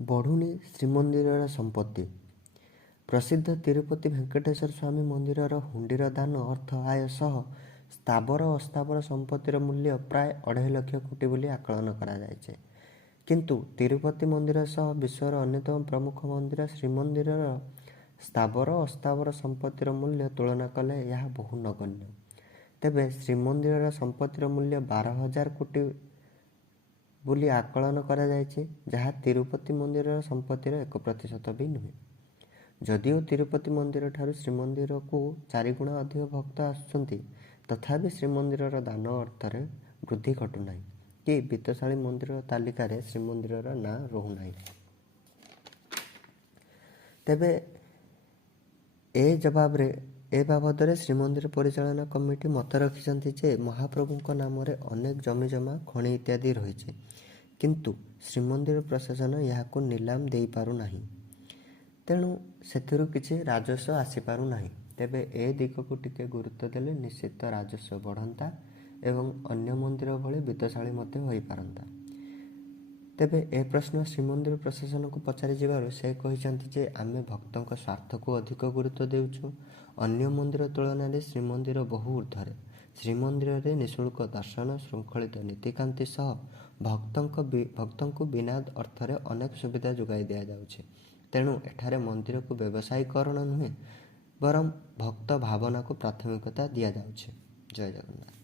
ବଢ଼ୁନି ଶ୍ରୀମନ୍ଦିରର ସମ୍ପତ୍ତି। ପ୍ରସିଦ୍ଧ ତିରୁପତି ଭେଙ୍କଟେଶ୍ୱର ସ୍ୱାମୀ ମନ୍ଦିରର ହୁଣ୍ଡିର ଦାନ ଅର୍ଥ ଆୟ ସହ ସ୍ଥାବର ଓ ଅସ୍ଥାବର ସମ୍ପତ୍ତିର ମୂଲ୍ୟ ପ୍ରାୟ 2.5 ଲକ୍ଷ କୋଟି ବୋଲି ଆକଳନ କରାଯାଇଛି। କିନ୍ତୁ ତିରୁପତି ମନ୍ଦିର ସହ ବିଶ୍ୱର ଅନ୍ୟତମ ପ୍ରମୁଖ ମନ୍ଦିର ଶ୍ରୀମନ୍ଦିରର ସ୍ଥାବର ଓ ଅସ୍ଥାବର ସମ୍ପତ୍ତିର ମୂଲ୍ୟ ତୁଳନା କଲେ ଏହା ବହୁ ନଗଣ୍ୟ। ତେବେ ଶ୍ରୀମନ୍ଦିରର ସମ୍ପତ୍ତିର ମୂଲ୍ୟ 12,000 କୋଟି ବୋଲି ଆକଳନ କରାଯାଇଛି, ଯାହା ତିରୁପତି ମନ୍ଦିରର ସମ୍ପତ୍ତିର 1% ବି ନୁହେଁ। ଯଦିଓ ତିରୁପତି ମନ୍ଦିର ଠାରୁ ଶ୍ରୀମନ୍ଦିରକୁ 4 ଗୁଣା ଅଧିକ ଭକ୍ତ ଆସୁଛନ୍ତି, ତଥାପି ଶ୍ରୀମନ୍ଦିରର ଦାନ ଅର୍ଥରେ ବୃଦ୍ଧି ଘଟୁନାହିଁ କି ବିତ୍ତଶାଳୀ ମନ୍ଦିର ତାଲିକାରେ ଶ୍ରୀମନ୍ଦିରର ନାଁ ରହୁନାହିଁ। ତେବେ ଏ ବାବଦରେ ଶ୍ରୀମନ୍ଦିର ପରିଚାଳନା କମିଟି ମତ ରଖିଛନ୍ତି ଯେ ମହାପ୍ରଭୁଙ୍କ ନାମରେ ଅନେକ ଜମିଜମା ଖଣି ଇତ୍ୟାଦି ରହିଛି, କିନ୍ତୁ ଶ୍ରୀମନ୍ଦିର ପ୍ରଶାସନ ଏହାକୁ ନିଲାମ ଦେଇପାରୁନାହିଁ। ତେଣୁ ସେଥିରୁ କିଛି ରାଜସ୍ୱ ଆସିପାରୁନାହିଁ। ତେବେ ଏ ଦିଗକୁ ଟିକେ ଗୁରୁତ୍ୱ ଦେଲେ ନିଶ୍ଚିତ ରାଜସ୍ୱ ବଢ଼ନ୍ତା ଏବଂ ଅନ୍ୟ ମନ୍ଦିର ଭଳି ବିତ୍ତଶାଳୀ ମଧ୍ୟ ହୋଇପାରନ୍ତା। ତେବେ ଏ ପ୍ରଶ୍ନ ଶ୍ରୀମନ୍ଦିର ପ୍ରଶାସନକୁ ପଚାରିଯିବାରୁ ସେ କହିଛନ୍ତି ଯେ ଆମେ ଭକ୍ତଙ୍କ ସ୍ୱାର୍ଥକୁ ଅଧିକ ଗୁରୁତ୍ୱ ଦେଉଛୁ। ଅନ୍ୟ ମନ୍ଦିର ତୁଳନାରେ ଶ୍ରୀମନ୍ଦିର ବହୁ ଊର୍ଦ୍ଧ୍ୱରେ। ଶ୍ରୀମନ୍ଦିରରେ ନିଃଶୁଳ୍କ ଦର୍ଶନ, ଶୃଙ୍ଖଳିତ ନୀତିକାନ୍ତି ସହ ଭକ୍ତଙ୍କୁ ବିନା ଅର୍ଥରେ ଅନେକ ସୁବିଧା ଯୋଗାଇ ଦିଆଯାଉଛି। ତେଣୁ ଏଠାରେ ମନ୍ଦିରକୁ ବ୍ୟବସାୟୀକରଣ ନୁହେଁ, ବରଂ ଭକ୍ତ ଭାବନାକୁ ପ୍ରାଥମିକତା ଦିଆଯାଉଛି। ଜୟ ଜଗନ୍ନାଥ।